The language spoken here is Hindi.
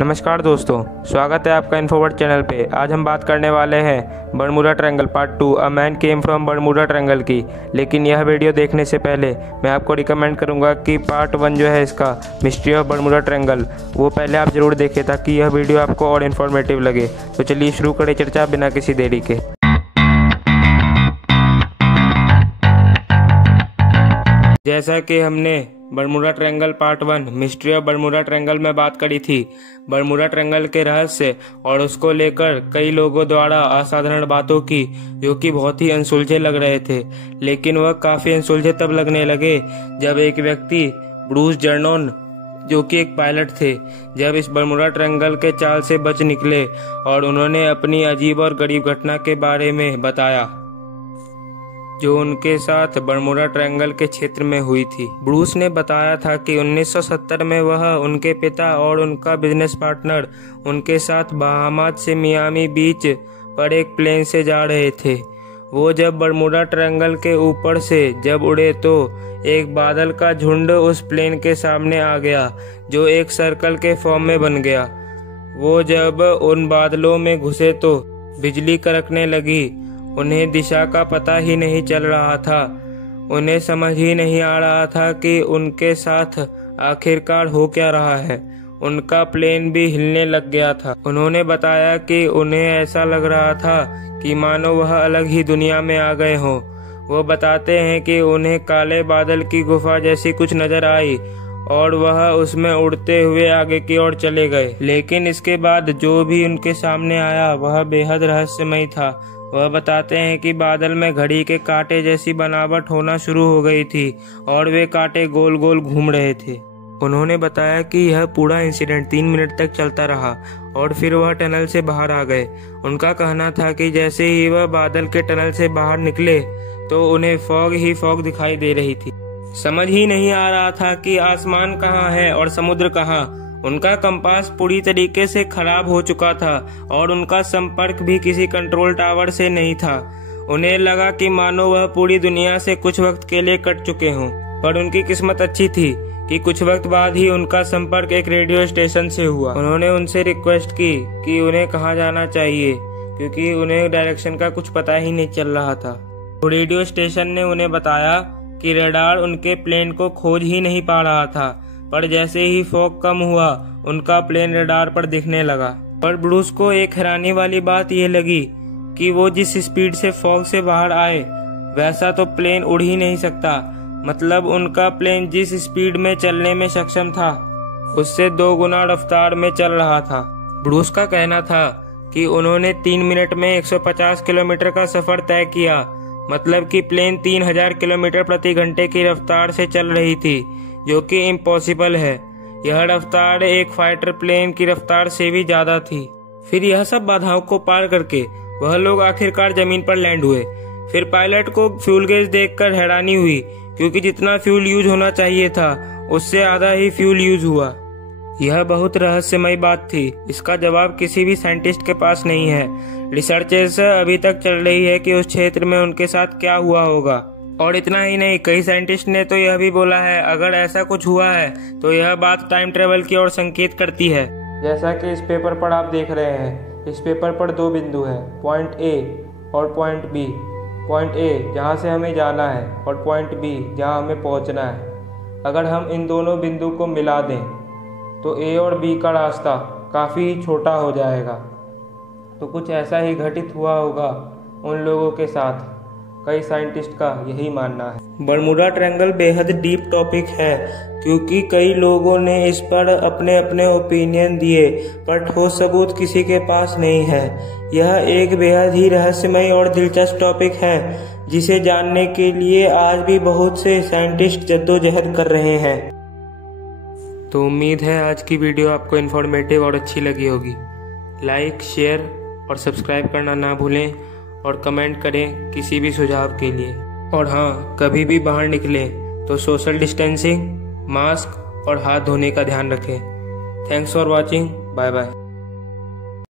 नमस्कार दोस्तों, स्वागत है आपका इन्फोवर्ड चैनल पे। आज हम बात करने वाले हैं Bermuda triangle part 2 a man came from Bermuda triangle की। लेकिन यह वीडियो देखने से पहले मैं आपको रिकमेंड करूंगा कि पार्ट 1 जो है इसका मिस्ट्री ऑफ बरमूडा ट्रायंगल वो पहले आप ज़रूर देखें ताकि यह वीडियो आपको और इन्फॉर्मेटिव लगे। तो चलिए शुरू करें चर्चा बिना किसी देरी के। जैसा कि हमने Bermuda triangle part 1 mystery of Bermuda triangle में बात करी थी, बरमूडा ट्रायंगल के रहस्य और उसको लेकर कई लोगों द्वारा असाधारण बातों की जो कि बहुत ही अनसुलझे लग रहे थे। लेकिन वह काफी अनसुलझे तब लगने लगे जब एक व्यक्ति ब्रूस जर्नोन जो कि एक पायलट थे, जब इस बरमूडा ट्रायंगल के जाल से बच निकले और उन्होंने अपनी अजीब और गरीब घटना के बारे में बताया जो उनके साथ बरमूडा ट्रायंगल के क्षेत्र में हुई थी। ब्रूस ने बताया था कि 1970 में वह, उनके पिता और उनका बिजनेस पार्टनर उनके साथ बहामास से मियामी बीच पर एक प्लेन से जा रहे थे। वो जब बरमूडा ट्रायंगल के ऊपर से जब उड़े तो एक बादल का झुंड उस प्लेन के सामने आ गया जो एक सर्कल के फॉर्म में बन गया। वो जब उन बादलों में घुसे तो बिजली कड़कने लगी। उन्हें दिशा का पता ही नहीं चल रहा था। उन्हें समझ ही नहीं आ रहा था कि उनके साथ आखिरकार हो क्या रहा है। उनका प्लेन भी हिलने लग गया था। उन्होंने बताया कि उन्हें ऐसा लग रहा था कि मानो वह अलग ही दुनिया में आ गए हों। वो बताते हैं कि उन्हें काले बादल की गुफा जैसी कुछ नजर आई और वह उसमें उड़ते हुए आगे की ओर चले गए। लेकिन इसके बाद जो भी उनके सामने आया वह बेहद रहस्यमय था। वह बताते हैं कि बादल में घड़ी के कांटे जैसी बनावट होना शुरू हो गई थी और वे कांटे गोल गोल घूम रहे थे। उन्होंने बताया कि यह पूरा इंसिडेंट 3 मिनट तक चलता रहा और फिर वह टनल से बाहर आ गए। उनका कहना था कि जैसे ही वह बादल के टनल से बाहर निकले तो उन्हें फॉग ही फॉग दिखाई दे रही थी। समझ ही नहीं आ रहा था कि आसमान कहाँ है और समुद्र कहाँ। उनका कंपास पूरी तरीके से खराब हो चुका था और उनका संपर्क भी किसी कंट्रोल टावर से नहीं था। उन्हें लगा कि मानो वह पूरी दुनिया से कुछ वक्त के लिए कट चुके हों। पर उनकी किस्मत अच्छी थी कि कुछ वक्त बाद ही उनका संपर्क एक रेडियो स्टेशन से हुआ। उन्होंने उनसे रिक्वेस्ट की कि उन्हें कहाँ जाना चाहिए क्योंकि उन्हें डायरेक्शन का कुछ पता ही नहीं चल रहा था। रेडियो स्टेशन ने उन्हें बताया कि रडार उनके प्लेन को खोज ही नहीं पा रहा था। पर जैसे ही फॉग कम हुआ उनका प्लेन रडार पर दिखने लगा। पर ब्रूस को एक हैरानी वाली बात यह लगी कि वो जिस स्पीड से फॉग से बाहर आए वैसा तो प्लेन उड़ ही नहीं सकता। मतलब उनका प्लेन जिस स्पीड में चलने में सक्षम था उससे 2 गुना रफ्तार में चल रहा था। ब्रूस का कहना था कि उन्होंने 3 मिनट में 150 किलोमीटर का सफर तय किया। मतलब कि प्लेन 3000 किलोमीटर प्रति घंटे की रफ्तार से चल रही थी जो कि इम्पॉसिबल है। यह रफ्तार एक फाइटर प्लेन की रफ्तार से भी ज्यादा थी। फिर यह सब बाधाओं को पार करके वह लोग आखिरकार जमीन पर लैंड हुए। फिर पायलट को फ्यूल गेज देखकर हैरानी हुई क्योंकि जितना फ्यूल यूज होना चाहिए था उससे आधा ही फ्यूल यूज हुआ। यह बहुत रहस्यमय बात थी। इसका जवाब किसी भी साइंटिस्ट के पास नहीं है। रिसर्चेस अभी तक चल रही है कि उस क्षेत्र में उनके साथ क्या हुआ होगा। और इतना ही नहीं, कई साइंटिस्ट ने तो यह भी बोला है अगर ऐसा कुछ हुआ है तो यह बात टाइम ट्रेवल की ओर संकेत करती है। जैसा कि इस पेपर पर आप देख रहे हैं, इस पेपर पर 2 बिंदु है, पॉइंट ए और पॉइंट बी। पॉइंट ए जहाँ से हमें जाना है और पॉइंट बी जहाँ हमें पहुँचना है। अगर हम इन दोनों बिंदु को मिला दें तो ए और बी का रास्ता काफ़ी छोटा हो जाएगा। तो कुछ ऐसा ही घटित हुआ होगा उन लोगों के साथ। कई साइंटिस्ट का यही मानना है। बरमूडा ट्रायंगल बेहद डीप टॉपिक है क्योंकि कई लोगों ने इस पर अपने अपने ओपिनियन दिए पर ठोस सबूत किसी के पास नहीं है। यह एक बेहद ही रहस्यमय और दिलचस्प टॉपिक है जिसे जानने के लिए आज भी बहुत से साइंटिस्ट जद्दोजहद कर रहे हैं। तो उम्मीद है आज की वीडियो आपको इन्फॉर्मेटिव और अच्छी लगी होगी। लाइक, शेयर और सब्सक्राइब करना ना भूलें और कमेंट करें किसी भी सुझाव के लिए। और हाँ, कभी भी बाहर निकलें तो सोशल डिस्टेंसिंग, मास्क और हाथ धोने का ध्यान रखें। Thanks for watching. Bye bye.